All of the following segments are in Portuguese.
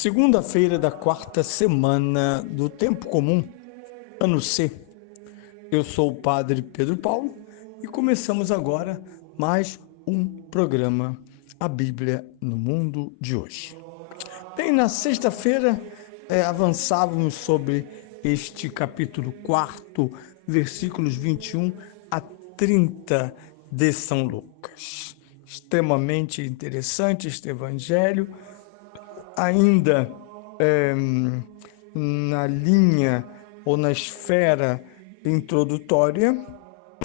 Segunda-feira da quarta semana do Tempo Comum, ano C. Eu sou o Padre Pedro Paulo e começamos agora mais um programa A Bíblia no Mundo de hoje. Bem, na sexta-feira avançávamos sobre este capítulo 4, versículos 21 a 30 de São Lucas. Extremamente interessante este evangelho, ainda na linha ou na esfera introdutória,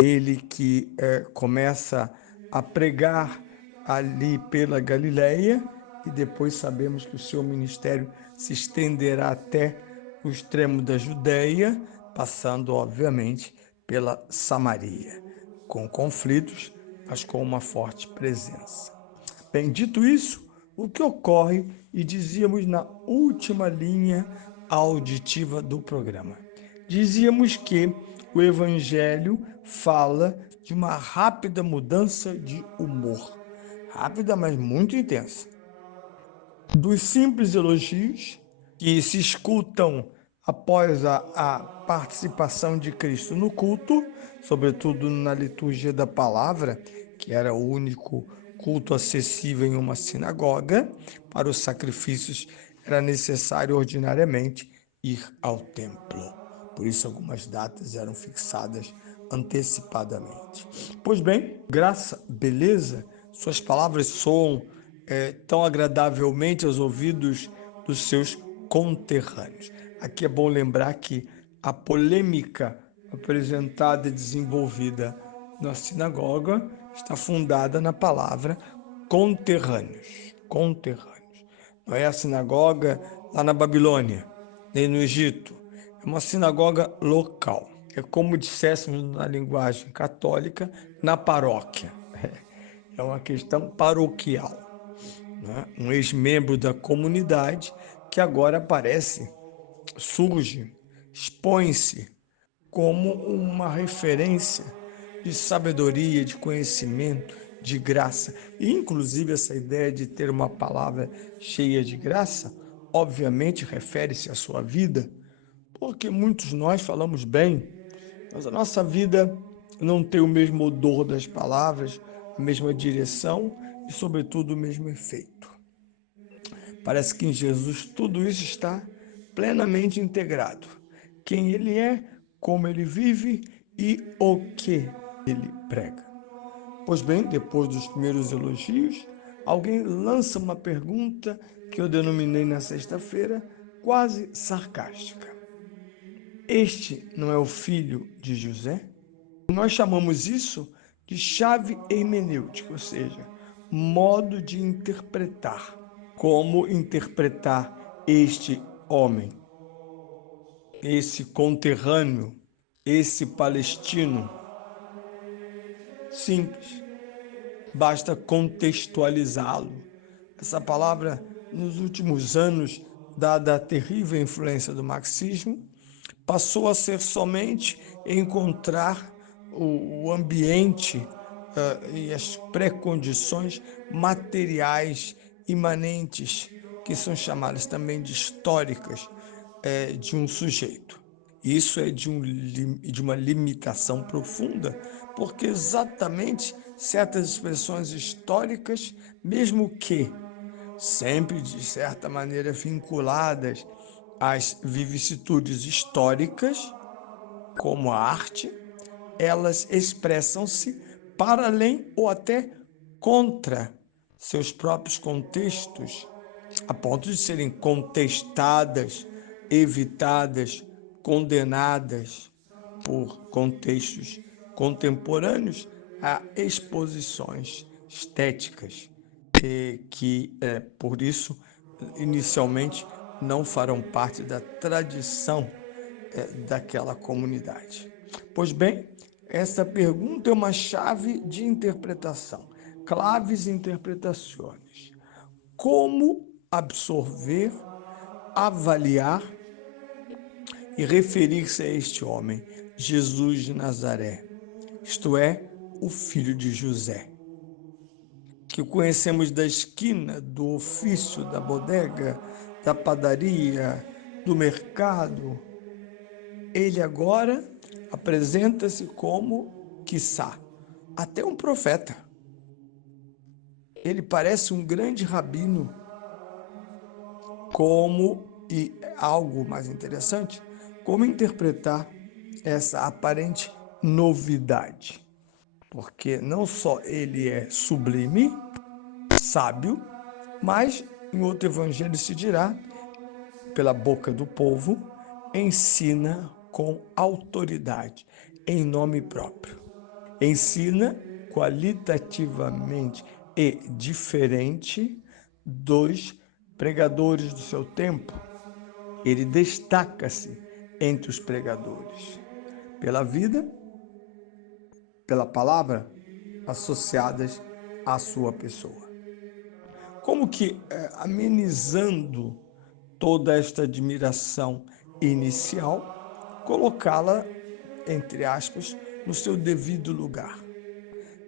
ele que começa a pregar ali pela Galileia e depois sabemos que o seu ministério se estenderá até o extremo da Judéia, passando, obviamente, pela Samaria, com conflitos, mas com uma forte presença. Bem, dito isso, o que ocorre, e dizíamos na última linha auditiva do programa, dizíamos que o Evangelho fala de uma rápida mudança de humor, rápida, mas muito intensa, dos simples elogios que se escutam após a participação de Cristo no culto, sobretudo na liturgia da palavra, que era o único culto acessível em uma sinagoga. Para os sacrifícios era necessário ordinariamente ir ao templo. Por isso algumas datas eram fixadas antecipadamente. Pois bem, graça, beleza, suas palavras soam tão agradavelmente aos ouvidos dos seus conterrâneos. Aqui é bom lembrar que a polêmica apresentada e desenvolvida na sinagoga está fundada na palavra conterrâneos. Conterrâneos. Não é a sinagoga lá na Babilônia, nem no Egito. É uma sinagoga local. É como disséssemos na linguagem católica, na paróquia. É uma questão paroquial, né? Um ex-membro da comunidade que agora aparece, surge, expõe-se como uma referência de sabedoria, de conhecimento, de graça. E, inclusive, essa ideia de ter uma palavra cheia de graça, obviamente refere-se à sua vida, porque muitos de nós falamos bem, mas a nossa vida não tem o mesmo odor das palavras, a mesma direção e, sobretudo, o mesmo efeito. Parece que em Jesus tudo isso está plenamente integrado. Quem ele é, como ele vive e o que ele prega. Pois bem, depois dos primeiros elogios, alguém lança uma pergunta que eu denominei na sexta-feira quase sarcástica. Este não é o filho de José? Nós chamamos isso de chave hermenêutica, ou seja, modo de interpretar. Como interpretar este homem, esse conterrâneo, esse palestino? Simples, basta contextualizá-lo. Essa palavra, nos últimos anos, dada a terrível influência do marxismo, passou a ser somente encontrar o ambiente e as pré-condições materiais imanentes, que são chamadas também de históricas, de um sujeito. Isso é de uma limitação profunda, porque exatamente certas expressões históricas, mesmo que sempre de certa maneira vinculadas às vicissitudes históricas, como a arte, elas expressam-se para além ou até contra seus próprios contextos, a ponto de serem contestadas, evitadas, condenadas por contextos contemporâneos a exposições estéticas que, por isso, inicialmente não farão parte da tradição daquela comunidade. Pois bem, essa pergunta é uma chave de interpretação, claves interpretações. Como absorver, avaliar e referir-se a este homem, Jesus de Nazaré, isto é, o filho de José, que conhecemos da esquina, do ofício, da bodega, da padaria, do mercado, ele agora apresenta-se como, quiçá, até um profeta. Ele parece um grande rabino, e algo mais interessante, como interpretar essa aparente novidade. Porque não só ele é sublime, sábio, mas em outro evangelho se dirá, pela boca do povo, ensina com autoridade, em nome próprio. Ensina qualitativamente e diferente dos pregadores do seu tempo. Ele destaca-se entre os pregadores pela vida, pela palavra associadas à sua pessoa. Como que, amenizando toda esta admiração inicial, colocá-la, entre aspas, no seu devido lugar.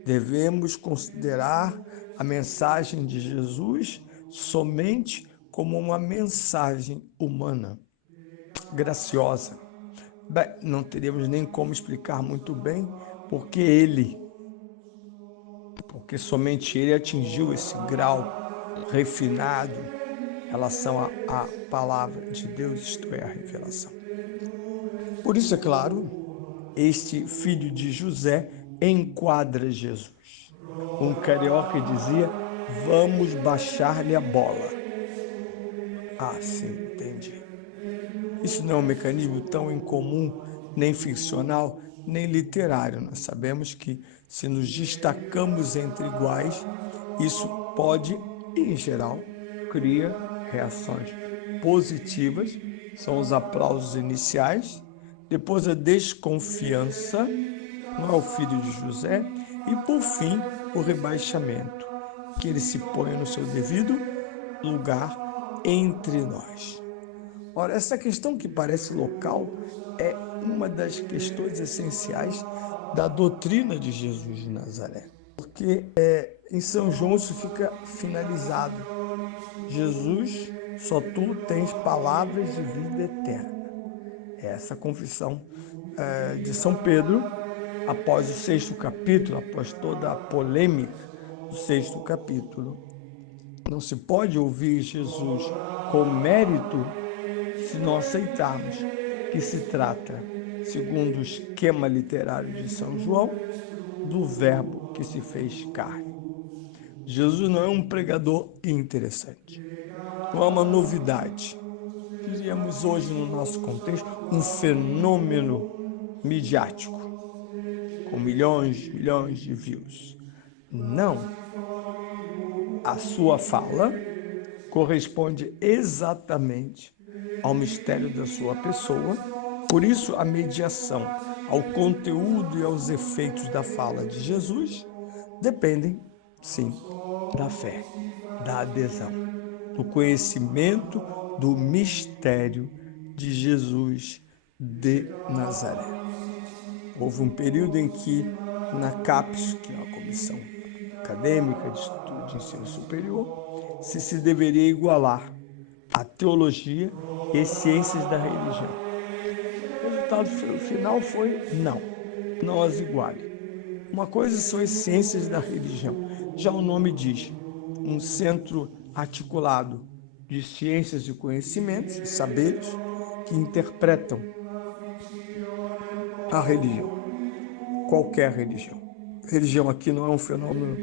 Devemos considerar a mensagem de Jesus somente como uma mensagem humana, graciosa. Bem, não teríamos nem como explicar muito bem porque somente ele atingiu esse grau refinado em relação à palavra de Deus, isto é, a revelação. Por isso, é claro, este filho de José enquadra Jesus. Um carioca dizia: vamos baixar-lhe a bola. Ah, sim, entendi. Isso não é um mecanismo tão incomum, nem ficcional, nem literário. Nós sabemos que, se nos destacamos entre iguais, isso pode, em geral, cria reações positivas, são os aplausos iniciais, depois a desconfiança, não é o filho de José, e por fim o rebaixamento, que ele se ponha no seu devido lugar entre nós. Ora, essa questão que parece local é uma das questões essenciais da doutrina de Jesus de Nazaré, porque em São João isso fica finalizado. Jesus, só tu tens palavras de vida eterna. É essa confissão de São Pedro, após o 6º capítulo, após toda a polêmica do 6º capítulo. Não se pode ouvir Jesus com mérito se não aceitarmos que se trata, segundo o esquema literário de São João, do Verbo que se fez carne. Jesus não é um pregador interessante, não é uma novidade. Diríamos hoje, no nosso contexto, um fenômeno midiático, com milhões de views. Não. A sua fala corresponde exatamente ao mistério da sua pessoa. Por isso, a mediação ao conteúdo e aos efeitos da fala de Jesus dependem, sim, da fé, da adesão, do conhecimento do mistério de Jesus de Nazaré. Houve um período em que, na CAPES, que é a Comissão Acadêmica de Estudo de Ensino Superior, se deveria igualar a teologia e ciências da religião. O resultado final foi não as iguale. Uma coisa são as ciências da religião. Já o nome diz, um centro articulado de ciências e conhecimentos, e saberes, que interpretam a religião, qualquer religião. Religião aqui não é um fenômeno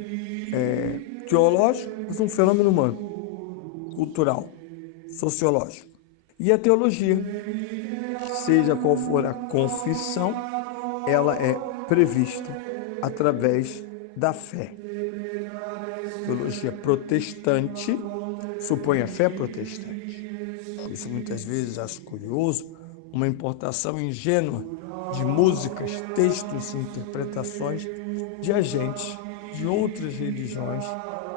teológico, mas um fenômeno humano, cultural, sociológico. E a teologia, seja qual for a confissão, ela é prevista através da fé. Teologia protestante supõe a fé protestante. Por isso, muitas vezes, acho curioso uma importação ingênua de músicas, textos e interpretações de agentes de outras religiões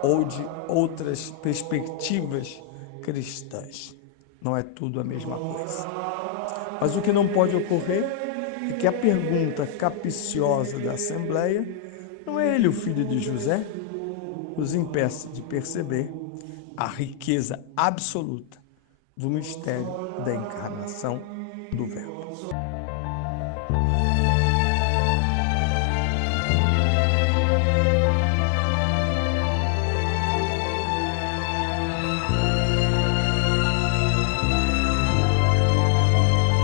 ou de outras perspectivas cristãs. Não é tudo a mesma coisa. Mas o que não pode ocorrer é que a pergunta capciosa da Assembleia, não é ele o filho de José, nos impeça de perceber a riqueza absoluta do mistério da encarnação do Verbo.